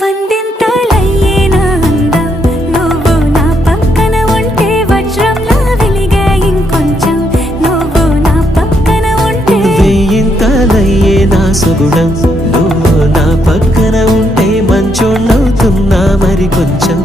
వందింతలయ్యేనా అందం నువ్వు నా పక్కన ఉంటే వజ్రంలా వెలిగే ఇంకొంచెం నువ్వు నా పక్కన ఉంటే వెయ్యింతలయ్యేనా సుగుణం నువ్వు నా పక్కన ఉంటే మంచోణ్ణవుతున్నా మరి కొంచెం